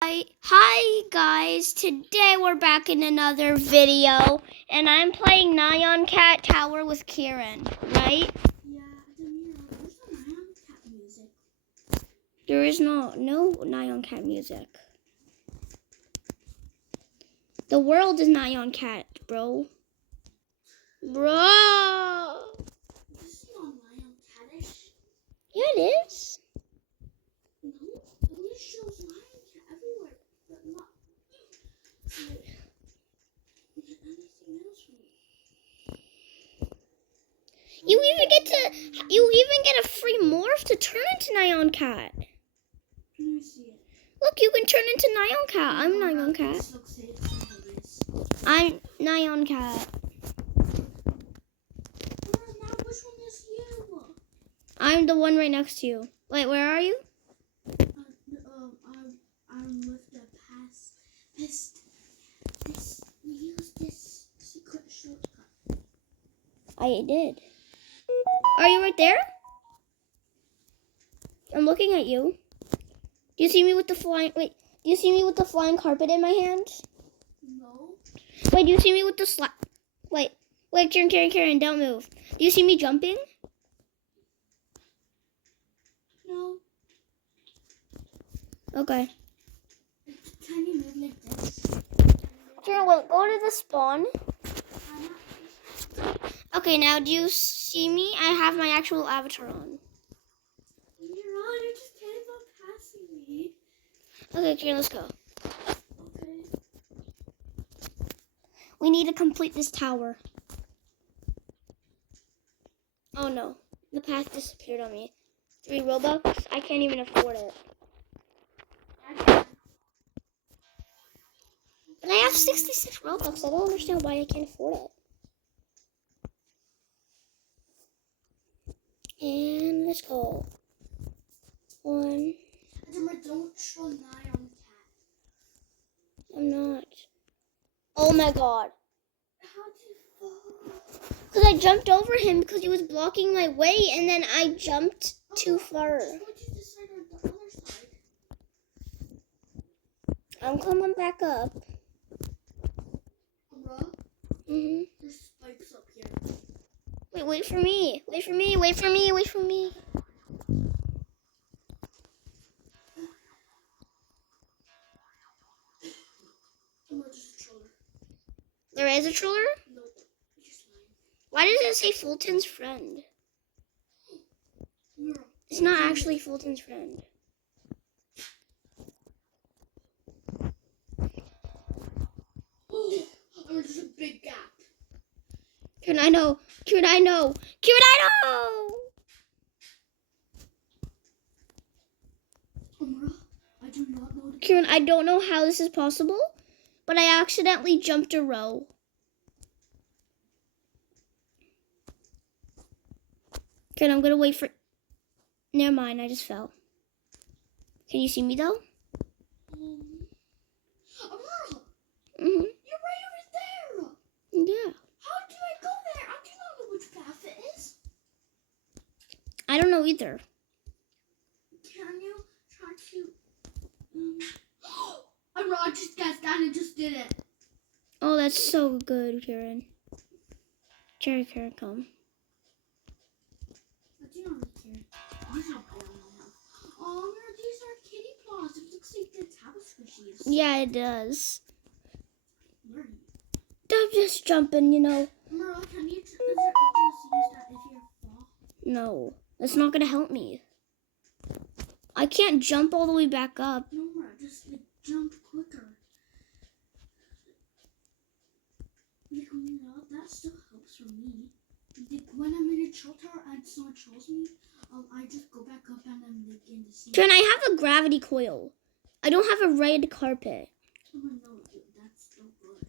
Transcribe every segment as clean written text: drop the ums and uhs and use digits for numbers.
Hi guys, today we're back in another video and I'm playing Nyan Cat Tower with Kieran, right? Yeah, there's no Nyan Cat music. There is no Nyan Cat music. The world is Nyan Cat, bro. Bro! This is not Nyan Catish. Yeah, it is. No, it only shows Nyan Cat everywhere, but not anything else from it. You even get a free morph to turn into Nyan Cat. Let me see it. Look, you can turn into Nyan Cat. I'm Nyan Cat. This looks hilarious. I'm Nyan Cat. Now which one is you? I'm the one right next to you. Wait, where are you? I'm with the past. We use this secret shortcut. I did. Are you right there? I'm looking at you. Do you see me with the flying? Wait, do you see me with the flying carpet in my hand? No. Wait, do you see me with the Wait, Karen, don't move. Do you see me jumping? No. Okay. Can you move like this? Karen, wait, go to the spawn. Okay, now do you see me? I have my actual avatar on. You're just kidding about passing me. Okay, Karen, let's go. Okay. We need to complete this tower. Oh no, the path disappeared on me. 3 Robux? I can't even afford it. But I have 66 Robux. I don't understand why I can't afford it. And let's go. 1. Don't show Nyan Cat. I'm not. Oh my god. How did you fall? Because I jumped over him because he was blocking my way and then I jumped too far. Just go to this side or the other side. I'm coming back up. Bruh, there's spikes up here. Wait for me. Wait for me. Wait for me. Wait for me. There's a troller. There is a troller? No, just lying. Why does it say Fulton's friend? Mirror. It's not actually Fulton's friend. Oh, there's a big gap. Kieran, I know. Kieran, I know. Kieran, I know. Amara, I do not know. Kieran, I don't know how this is possible, but I accidentally jumped a row. Kieran, I'm gonna wait for. Never mind, I just fell. Can you see me though? Amara, Mhm. you're right over there. Yeah. How do I go there? I do not know which path it is. I don't know either. Can you try to? Amara, I just guessed that and just did it. Oh, that's so good, Kieran. Kieran, come. I do not really care. These are brown now. Oh, Amara, these are kitty claws. It looks like the towel squishies. Yeah, it does. Where are you? I'm just jumping, you know. Amara, can you just use that if you fall? No, that's not gonna help me. I can't jump all the way back up. No, Amara, just like jump quicker. Like, that still helps for me. Like, when I'm in a chill tower and someone trolls me, I just go back up and I'm like in the sea. Kieran, I have a gravity coil. I don't have a red carpet. Oh no, dude, that's so good.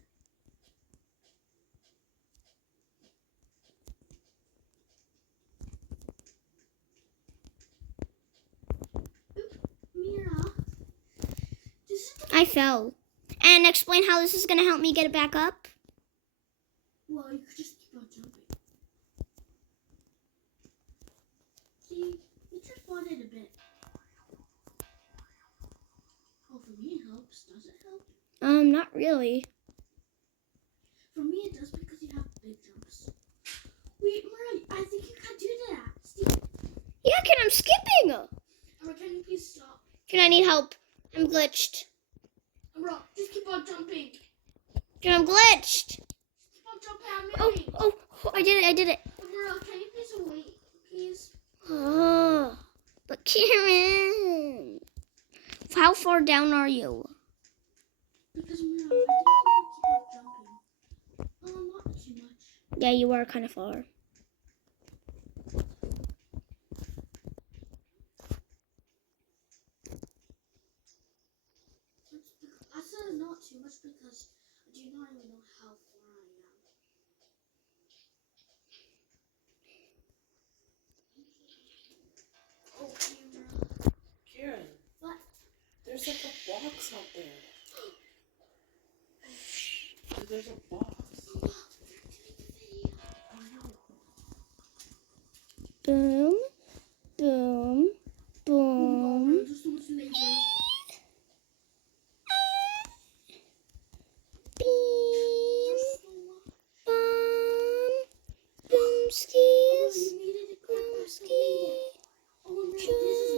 Mira, this is the... I fell. And explain how this is gonna help me get it back up. Well, you could just keep on jumping. See, you just wanted a bit. Hopefully. me it helps. Does it help? Not really. For me it does because you have big jumps. Wait, Mara, I think you can't do that. Steve. Yeah, Ken, I'm skipping. Mara, can you please stop? Ken, I need help. I'm glitched. Mara, just keep on jumping. Ken, I'm glitched. Keep on jumping. I'm moving. Oh, I did it. Mara, can you please wait, please? Oh, but Kieran, how far down are you? Because Mara, I think you keep on jumping. Not too much. Yeah, you are kind of far. I said not too much because I do not even know how far I am. Oh, camera. Kieran, What? there's like a box out there. There's a box. Boom, boom, boom. There's so much lasers. Beam, bomb, boom, Oh, skis, you needed to boom, grab ski. that. Oh, no, this is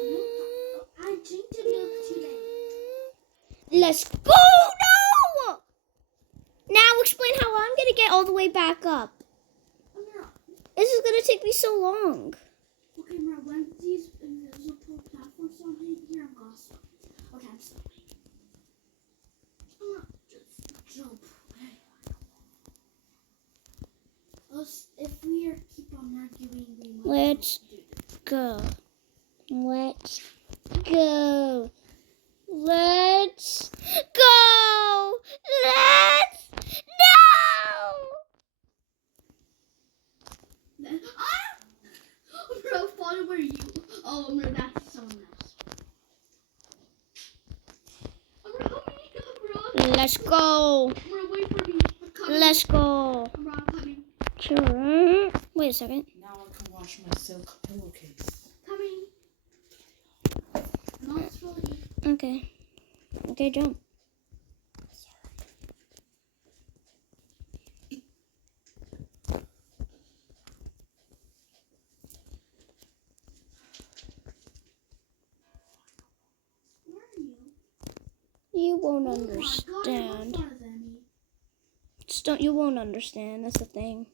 real. I drank the milk today. Let's go! No! Now explain how I'm gonna get all the way back up. Oh, no. This is gonna take me so long. Okay, Mara, when these invisible platforms don't hit here, I'm gonna stop. Okay, I'm stopping. Just jump. If we keep on arguing, we might Let's do this. go. Let's go. Let's go. Let's no. Bro, follow where you. Oh, bro, that's so nice. Bro, help me. Bro, Let's go. bro, wait for me. I'm coming. Let's go. Bro, I'm coming. Sure. Wait a second. Now I can wash my silk pillowcase. Coming. Not slowly. Okay. Okay, jump. Where are you? You won't Oh my God, you're understand. farther than me. You won't understand. That's the thing.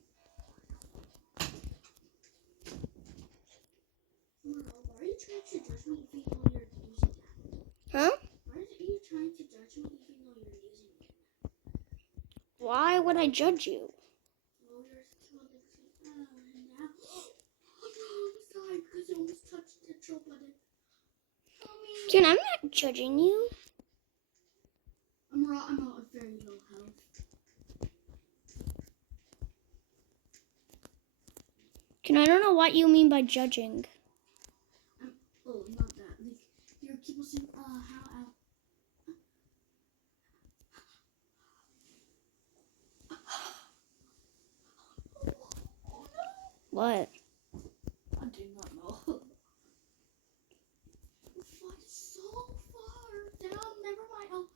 Bro, why are you trying to judge me even though you're using that? Huh? Why are you trying to judge me even though you're using it? Why would I judge you? Well, you're still and now. Oh no, I'm sorry because I almost touched the control button. Help me. Ken, I'm not judging you. I'm at a very low health. Ken, I don't know what you mean by judging. Oh, not that. Like, you're keep saying, how out. Oh no. What? I do not know. It's so far down. Never mind. Oh,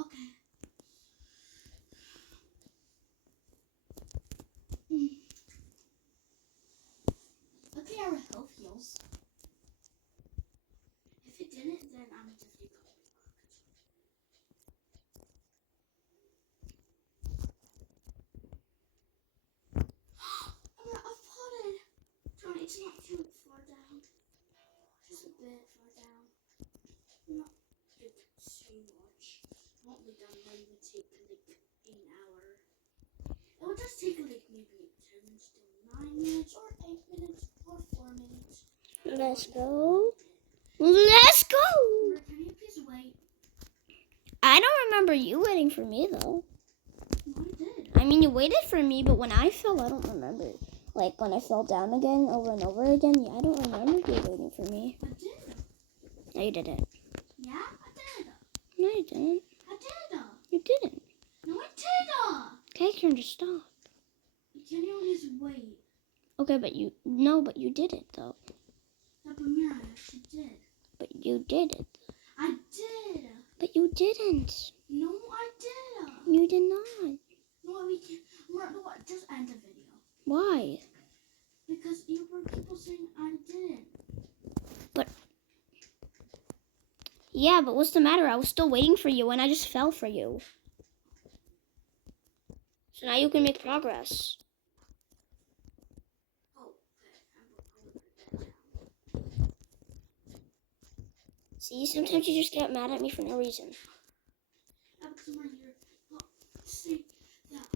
okay. Okay, our health heals. If it didn't, then I'm definitely going to I'm flooded. Tony, it's not too far down. Just a bit far down. Not too much. Won't be done. Might even take like an hour. It will just take like maybe 10 to 9 minutes or 8 minutes or 4 minutes. Let's go. Let's go. Can you please wait? I don't remember you waiting for me, though. No, I did. I mean, you waited for me, but when I fell, I don't remember. Like, when I fell down again, over and over again, yeah, I don't remember you waiting for me. I did. No, you didn't. Yeah, I did. No, you didn't. I did. You didn't. No, I did. Okay, Karen, just stop. Can you always wait? Okay, but you didn't, though. Yeah, but Mira, I actually did. But you did it. I did. But You didn't. No, I did. You did not. No, we can't. No, what? Just end the video. Why? Because you were people saying I didn't. Yeah, but what's the matter? I was still waiting for you and I just fell for you. So now you can make progress. Oh, okay. See, sometimes you just get mad at me for no reason. Yeah, because I'm right here. Oh, see that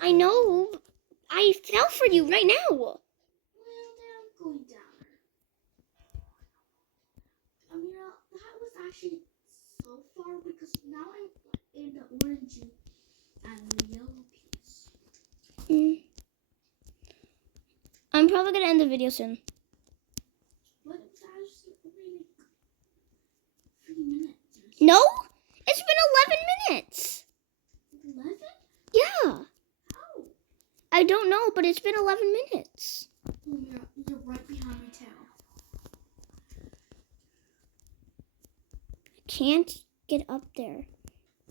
I know. I fell for you right now. Well, then I'm going down. Amira, that was actually so far because now I'm in the orange and the yellow piece. I'm probably gonna end the video soon. But it was actually only like 3 minutes. No, it's been 11 minutes. 11? Yeah. How? I don't know, but it's been 11 minutes. Oh, you're right behind me too. Can't get up there.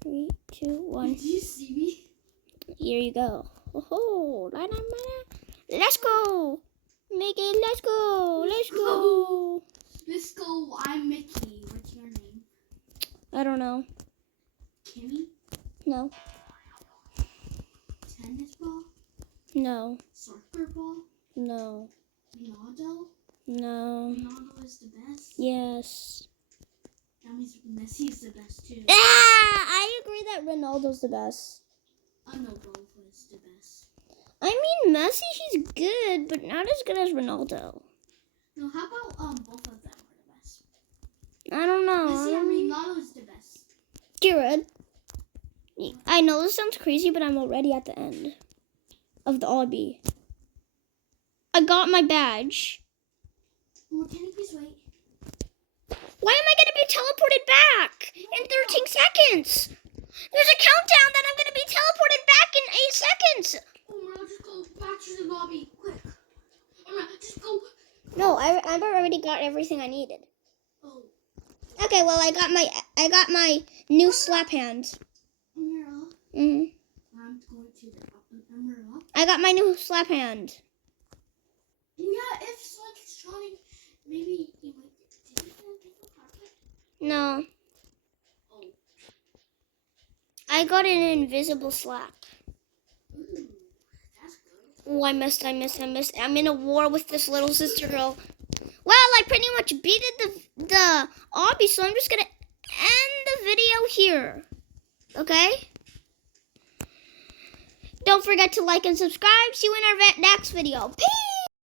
3, 2, 1. Did you see me? Here you go. Oh, let's go. Mickey, let's go. Let's go. Let's go. I'm Mickey. What's your name? I don't know. Kimmy? No. Tennis ball? No. Soccer ball? No. Ronaldo? No. Ronaldo is the best? Yes. That means Messi is the best too. I agree that Ronaldo's the best. I know both is the best. I mean, Messi, he's good, but not as good as Ronaldo. No, how about both of them are the best? I don't know. Messi and Ronaldo is the best. Jared, I know this sounds crazy, but I'm already at the end of the obby. I got my badge. Oh, can you please wait? Why am I going to be teleported back in 13 seconds? There's a countdown that I'm going to be teleported back in 8 seconds. Oh, Merle, just go back to the lobby, quick. Merle, just go. No, I've already got everything I needed. Oh. Okay, well, I got my new slap hand. Merle. I'm going to the Merle. I got my new slap hand. Yeah, if Sonic is trying, maybe he might. Did you get a different carpet? No. Oh. I got an invisible slap. Ooh, that's good. Oh, I missed. I'm in a war with this little sister girl. Well, I pretty much beat the obby, so I'm just gonna end the video here. Okay? Don't forget to like and subscribe. See you in our next video. Peace!